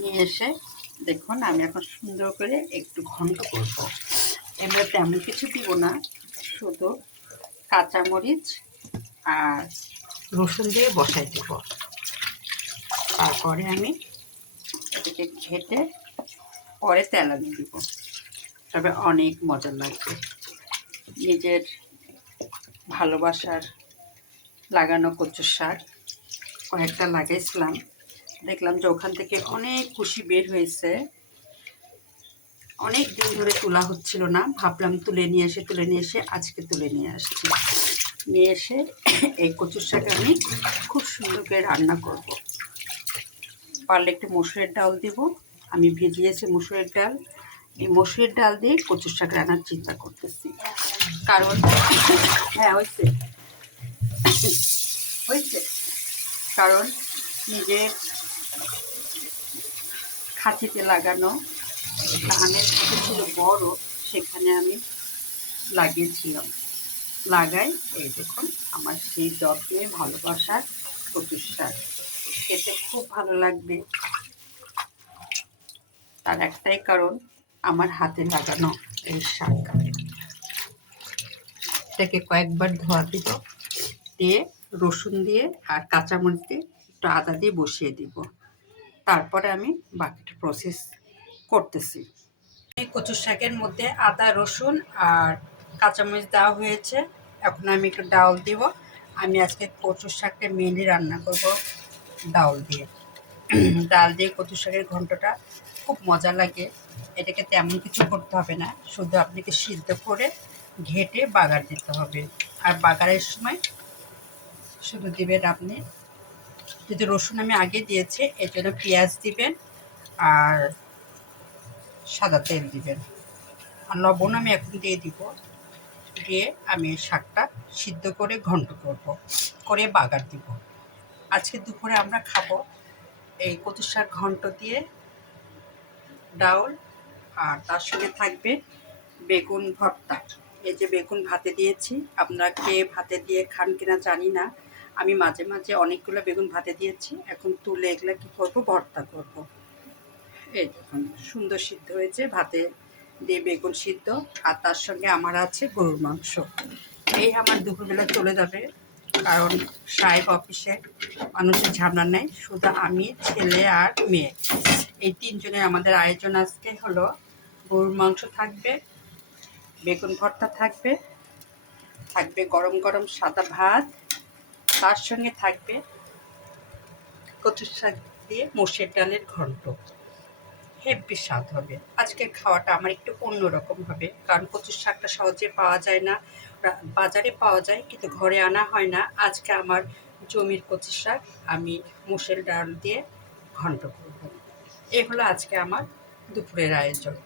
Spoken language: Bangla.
নিয়ে এসে দেখুন আমি এখন সুন্দর করে একটু ঘন্ট করব। এবার তেমন কিছু দিব না, শুধু কাঁচামরিচ আর রসুন দিয়ে বসাই দেব। তারপরে আমি এটাকে ঘেটে পরে তেলানি দিব। তবে অনেক মজা লাগবে। নিজের ভালোবাসার লাগানো কচুর শাক কয়েকটা লাগাইছিলাম, দেখলাম যে ওখান থেকে অনেক কুশি বের হয়েছে। অনেক দিন ধরে তোলা হচ্ছিল না, ভাবলাম তুলে নিয়ে এসে আজকে তুলে নিয়ে আসছি। নিয়ে এসে এই কচুর শাক আমি খুব সুন্দর করে রান্না করব। পারলে একটু মসুরের ডাল দিব, আমি ভিজিয়েছি মসুরের ডাল। এই মসুরের ডাল দিয়ে কচুর শাক রান্নার চিন্তা করতেছি। কারণ হ্যাঁ হয়েছে হয়েছে কারণ নিজের খাঁচিতে লাগানো ধানের খাঁচি ছিল বড়, সেখানে আমি লাগিয়েছিলাম। লাগাই এই দেখুন আমার সেই যত্নে ভালোবাসার কচুর শাক, খেতে খুব ভালো লাগবে। তার একটাই কারণ আমার হাতে লাগানো এই শাক। এটাকে কয়েকবার ধোয়া দিব, দিয়ে রসুন দিয়ে আর কাঁচামরিচ দিয়ে একটু আদা দিয়ে বসিয়ে দিব। তারপরে আমি বাকিটা প্রসেস করতেছি। এই কচুর শাকের মধ্যে আদা রসুন আর কাঁচামরিচ দেওয়া হয়েছে। এখন আমি একটু ডাউল দিব। আমি আজকে কচুর শাকটা মেনলি রান্না করব ডাউল দিয়ে। ডাল দিয়ে কচুর শাকের ঘন্টটা খুব মজা লাগে। এটাকে তেমন কিছু করতে হবে না, শুধু আপনাকে সিদ্ধ করে ঘেটে বাগার দিতে হবে। আর বাগারের সময় শুধু দিবেন আপনি, যদি রসুন আমি আগে দিয়েছি এর জন্য পেঁয়াজ দিবেন আর সাদা তেল দিবেন, আর লবণ আমি এখন দিয়ে দিব। দিয়ে আমি শাকটা সিদ্ধ করে ঘন্ট করব, করে বাগার দিব। আজকে দুপুরে আমরা খাবো এই কচুর শাক ঘন্ট দিয়ে ডাউল, আর তার সঙ্গে থাকবে বেগুন ভর্তা। এই যে বেগুন ভাতে দিয়েছি, আপনারা কে ভাতে দিয়ে খান কিনা জানি না। আমি মাঝে মাঝে অনেকগুলো বেগুন ভাতে দিয়েছি, এখন তুলে এগুলো কী করবো, ভর্তা করব। এই দেখুন সুন্দর সিদ্ধ হয়েছে ভাতে দিয়ে বেগুন সিদ্ধ, আর তার সঙ্গে আমার আছে গরুর মাংস। এই আমার দুপুরবেলা চলে যাবে, কারণ সাহেব অফিসে মানুষের ঝামেলা নেই, শুধু আমি, ছেলে আর মেয়ে, এই তিনজনের আমাদের আয়োজন আজকে হলো গরুর মাংস থাকবে, বেগুন ভর্তা থাকবে, থাকবে গরম গরম সাদা ভাত, তার সঙ্গে থাকবে কচুর শাক দিয়ে মসুর ডালের ঘন্ট। হেব্বি স্বাদ হবে। আজকের খাওয়াটা আমার একটু অন্যরকম হবে, কারণ কচুর শাকটা সহজে পাওয়া যায় না, বাজারে পাওয়া যায় কিন্তু ঘরে আনা হয় না। আজকে আমার জমির কচুর শাক আমি মসুর ডাল দিয়ে ঘন্ট করব। এ হলো আজকে আমার দুপুরের আয়োজন।